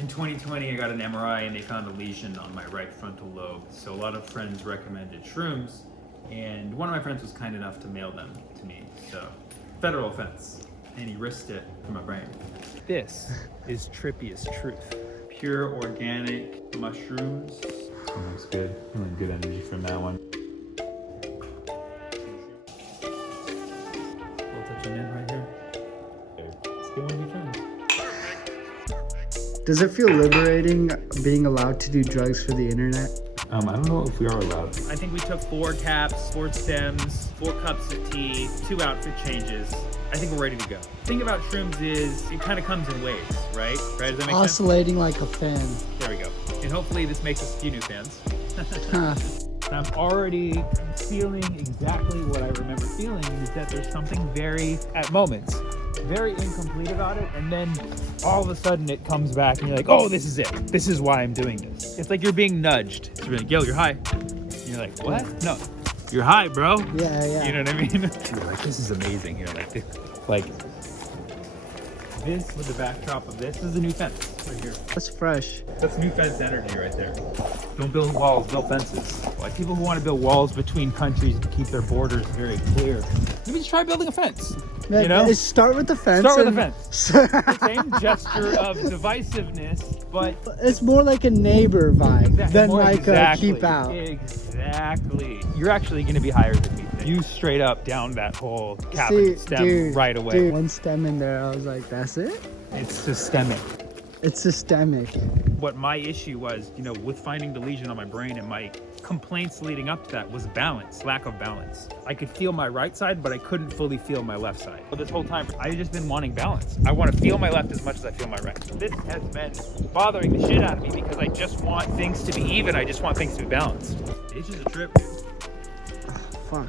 In 2020, I got an MRI and they found a lesion on my right frontal lobe. So a lot of friends recommended shrooms, and one of my friends was kind enough to mail them to me. So, federal offense, and he risked it for my brain. This is Trippiest Truth. Pure organic mushrooms. That looks good. Really good energy from that one. We'll touch it in right here. Okay, let's get one of your friends. Does it feel liberating being allowed to do drugs for the internet? I don't know if we are allowed. I think we took 4 caps, 4 stems, 4 cups of tea, 2 outfit changes. I think we're ready to go. The thing about shrooms is it kind of comes in waves, right? Does that make sense? Oscillating like a fan. There we go. And hopefully this makes us a few new fans. I'm already feeling exactly what I remember feeling, is that there's something at moments, very incomplete about it, and then all of a sudden it comes back and you're like, oh, this is it. This is why I'm doing this. It's like you're being nudged. It's like, yo, you're high. And you're like, what? No, you're high, bro. Yeah. You know what I mean? You're like, this is amazing here. Like this with the backdrop of this is a new fence right here. That's fresh. That's new fence energy right there. Don't build walls, build fences. Like people who want to build walls between countries to keep their borders very clear. Maybe just try building a fence. Yeah, you know? Start with the fence. Start with the fence. The same gesture of divisiveness, but it's more like a neighbor vibe than like exactly, a keep out. Exactly. You're actually going to be higher than me. You straight up down that whole cap and stem right away. Dude, one stem in there, I was like, that's it? It's systemic. It's systemic. What my issue was, with finding the lesion on my brain, and my complaints leading up to that was balance, lack of balance. I could feel my right side, but I couldn't fully feel my left side. But this whole time, I've just been wanting balance. I want to feel my left as much as I feel my right. This has been bothering the shit out of me because I just want things to be even. I just want things to be balanced. It's just a trip, dude. Fuck.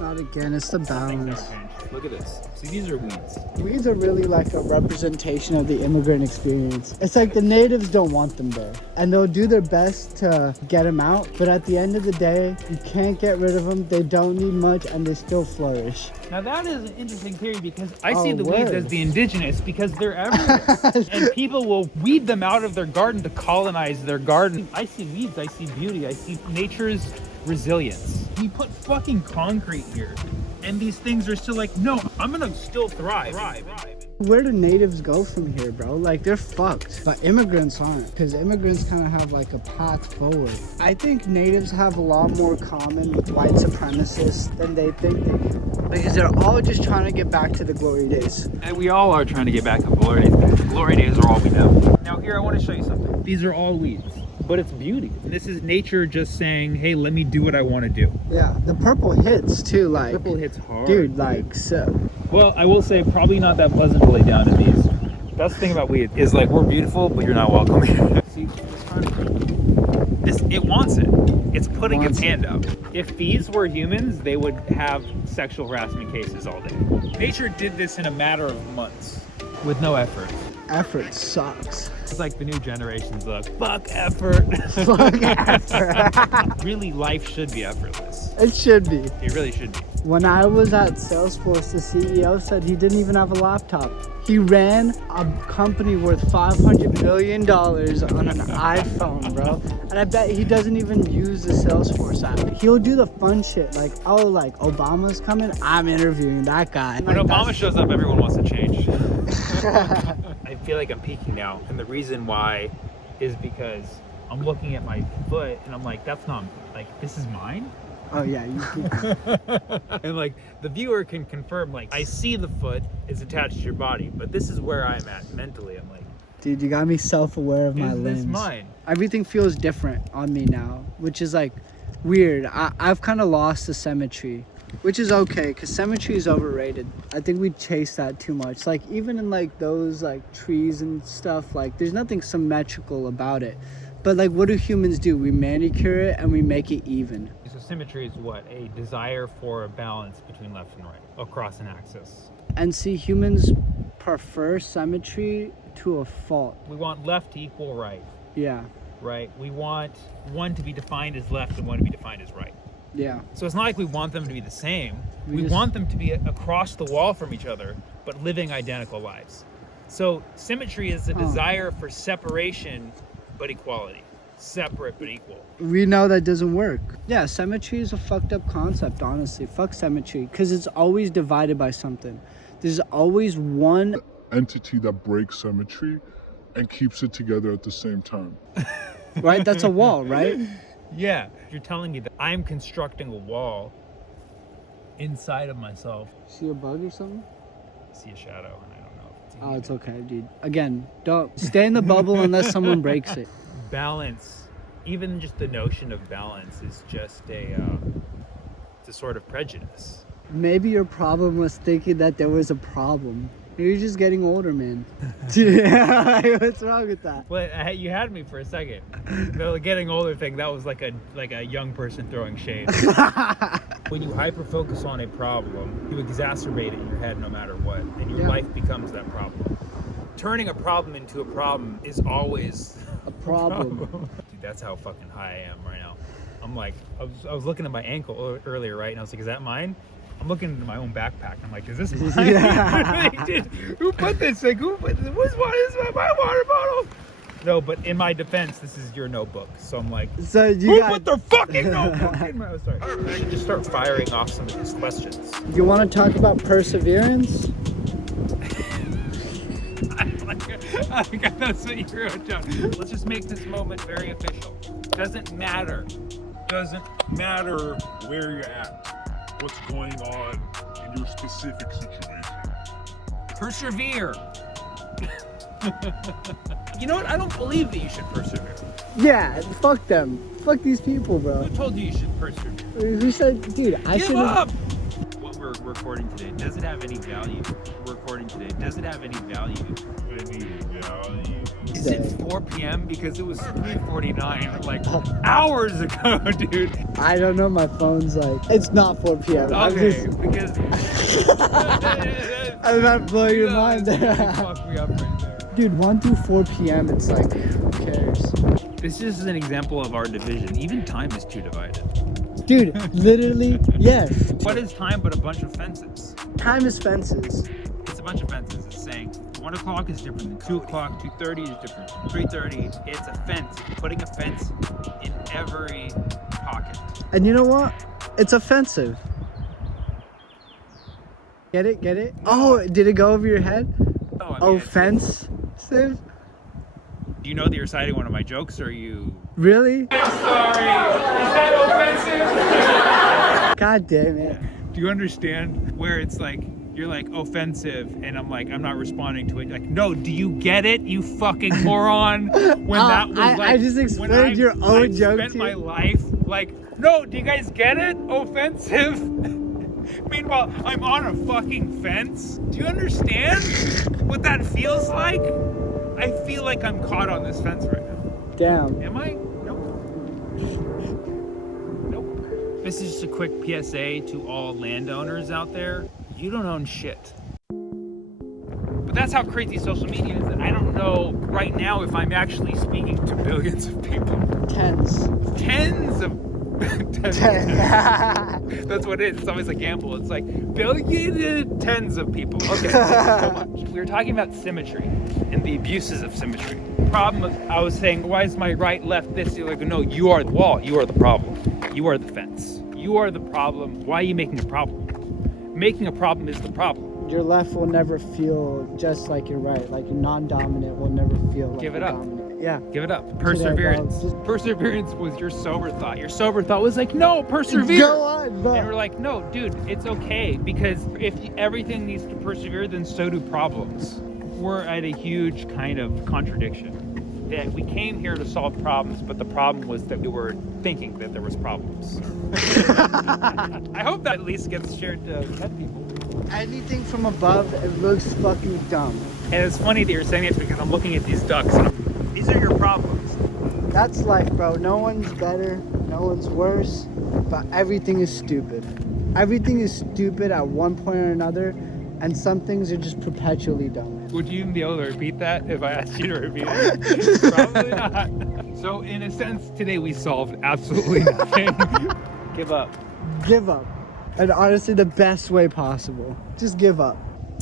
Not again, it's the balance. Look at this. See, these are weeds. Weeds are really like a representation of the immigrant experience. It's like the natives don't want them there, and they'll do their best to get them out, but at the end of the day, you can't get rid of them. They don't need much, and they still flourish. Now that is an interesting theory, because I see the weeds as the indigenous, because they're everywhere. And people will weed them out of their garden to colonize their garden. I see weeds, I see beauty, I see nature's resilience. We put fucking concrete here, and these things are still like, no, I'm gonna still thrive. Where do natives go from here, bro? Like, they're fucked. But immigrants aren't, because immigrants kind of have like a path forward. I think natives have a lot more common with white supremacists than they think they do, because they're all just trying to get back to the glory days. And we all are trying to get back to glory days. Glory days are all we know. Now here, I want to show you something. These are all weeds, but it's beauty. This is nature just saying, hey, let me do what I want to do. Yeah, the purple hits too, like. Purple hits hard. Dude, like, so. Well, I will say, probably not that pleasant to lay down in these. That's the thing about weed, is like, we're beautiful, but you're not welcome here. See, it wants it. It's putting its hand up. If these were humans, they would have sexual harassment cases all day. Nature did this in a matter of months with no effort. Effort sucks. It's like the new generation's look. Fuck effort. Fuck effort. Really, life should be effortless. It should be. It really should be. When I was at Salesforce, the CEO said he didn't even have a laptop. He ran a company worth $500 million on an iPhone, bro. And I bet he doesn't even use the Salesforce app. He'll do the fun shit, like, oh, like, Obama's coming, I'm interviewing that guy. When like, Obama shows up, everyone wants to change. I feel like I'm peaking now, and the reason why is because I'm looking at my foot and I'm like, that's not, like, this is mine? Oh yeah, you and like the viewer can confirm, like, I see the foot is attached to your body, but this is where I'm at mentally. I'm like, dude, you got me self-aware of my limbs. Is this mine? Everything feels different on me now, which is like weird. I've kind of lost the symmetry, which is okay, because symmetry is overrated. I think we chase that too much. Like, even in like those like trees and stuff, like there's nothing symmetrical about it. But like, what do humans do? We manicure it and we make it even. So symmetry is what? A desire for a balance between left and right across an axis. And see, humans prefer symmetry to a fault. We want left to equal right. Yeah. Right? We want one to be defined as left and one to be defined as right. Yeah. So it's not like we want them to be the same. We want them to be across the wall from each other, but living identical lives. So symmetry is the desire for separation but equality. Separate but equal. We know that doesn't work. Yeah, symmetry is a fucked up concept, honestly. Fuck symmetry, because it's always divided by something. There's always one entity that breaks symmetry and keeps it together at the same time. right? That's a wall, right? Yeah. You're telling me that I'm constructing a wall inside of myself. See a bug or something? I see a shadow and I don't know if it's Oh, it's okay, dude. Again, don't stay in the bubble unless someone breaks it. balance. Even just the notion of balance is just it's a sort of prejudice. Maybe your problem was thinking that there was a problem. You're just getting older, man. Yeah, what's wrong with that? Well, you had me for a second. The getting older thing, that was like a young person throwing shade. When you hyper focus on a problem, you exacerbate it in your head no matter what, and your life becomes that problem. Turning a problem into a problem is always a problem. Dude, that's how fucking high I am right now. I'm like, I was looking at my ankle earlier, right? And I was like, is that mine? I'm looking into my own backpack. I'm like, is this mine? Dude, who put this? Like, who put this? What's my water bottle? No, but in my defense, this is your notebook. So I'm like, so who put their fucking notebook in my... Oh, sorry. I should just start firing off some of these questions. You want to talk about perseverance? I think that's what you wrote down. Let's just make this moment very official. Doesn't matter Where you're at, what's going on in your specific situation. Persevere. You know what? I don't believe that you should persevere. Yeah, fuck them. Fuck these people, bro. Who told you should persevere? Who said, dude, I should give up. What we're recording today, does it have any value? Does it have any value? Is it 4 p.m.? Because it was 3:49 like hours ago, dude. I don't know, my phone's like, it's not 4 p.m. Okay, because I'm about to blow your mind. Fuck me up right there. Dude, 1 through 4 p.m. it's like, who cares? This is an example of our division. Even time is too divided. Dude, literally, yes. What is time but a bunch of fences? Time is fences. It's a bunch of fences. It's saying 1 o'clock is different than 2 o'clock, 2:30 is different than 3:30. It's a fence. Putting a fence in every pocket. And you know what? It's offensive. Get it? Get it? Oh, did it go over your head? No, I mean, Offensive? Do you know that you're citing one of my jokes, or are you... Really? I'm sorry. Is that offensive? God damn it. Do you understand where it's like, you're like, offensive, and I'm like, I'm not responding to it. Like, no, do you get it, you fucking moron? When that was like... I just explained your own joke I spent my life, like, no, do you guys get it? Offensive. Meanwhile, I'm on a fucking fence. Do you understand what that feels like? I feel like I'm caught on this fence right now. Damn. Am I? Nope. Nope. This is just a quick PSA to all landowners out there. You don't own shit. But that's how crazy social media is that I don't know right now if I'm actually speaking to billions of people. Tens. Tens of... That's what it is. It's always a gamble. It's like tens of people. Okay, so much. We were talking about symmetry and the abuses of symmetry. Problem of, I was saying, why is my right, left, this? You're like, no, you are the wall. You are the problem. You are the fence. You are the problem. Why are you making a problem? Making a problem is the problem. Your left will never feel just like your right. Like your non-dominant will never feel like Give it up. dominant. Yeah. Give it up. Perseverance. Perseverance was your sober thought. Your sober thought was like, no, persevere. Go on, bro. And we're like, no, dude, it's okay. Because if everything needs to persevere, then so do problems. We're at a huge kind of contradiction. That we came here to solve problems, but the problem was that we were thinking that there was problems. I hope that at least gets shared to 10 people. Anything from above, it looks fucking dumb. And it's funny that you're saying it because I'm looking at these ducks and these are your problems. That's life, bro. No one's better, no one's worse, but everything is stupid. Everything is stupid at one point or another, and some things are just perpetually dumb. Would you even be able to repeat that if I asked you to repeat it? Probably not. So in a sense, today we solved absolutely nothing. Give up. Give up. And honestly, the best way possible. Just give up.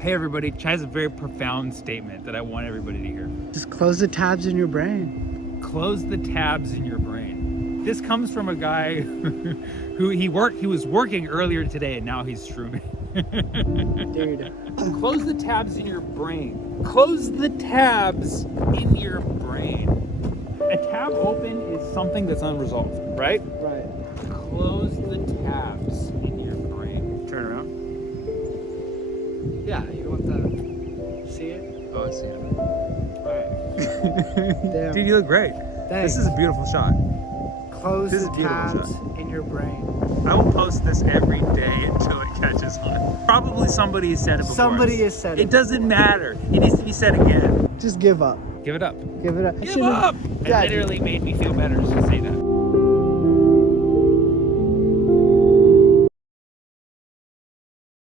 Hey everybody, Chad has a very profound statement that I want everybody to hear. Just close the tabs in your brain. Close the tabs in your brain. This comes from a guy who he was working earlier today and now he's shrooming. Dude. Close the tabs in your brain. Close the tabs in your brain. A tab open is something that's unresolved, right? Right. Close the tabs in your brain. Turn around. Yeah, you want the... See it? Oh, I see it. Alright. Damn. Dude, you look great. Thanks. This is a beautiful shot. Close This is the a beautiful tabs in your brain. I will post this every day until it catches on. Probably somebody has said it before. Somebody has said it. It doesn't matter. It needs to be said again. Just give up. Give it up. Give it up. Give up! It Yeah, literally made me feel better.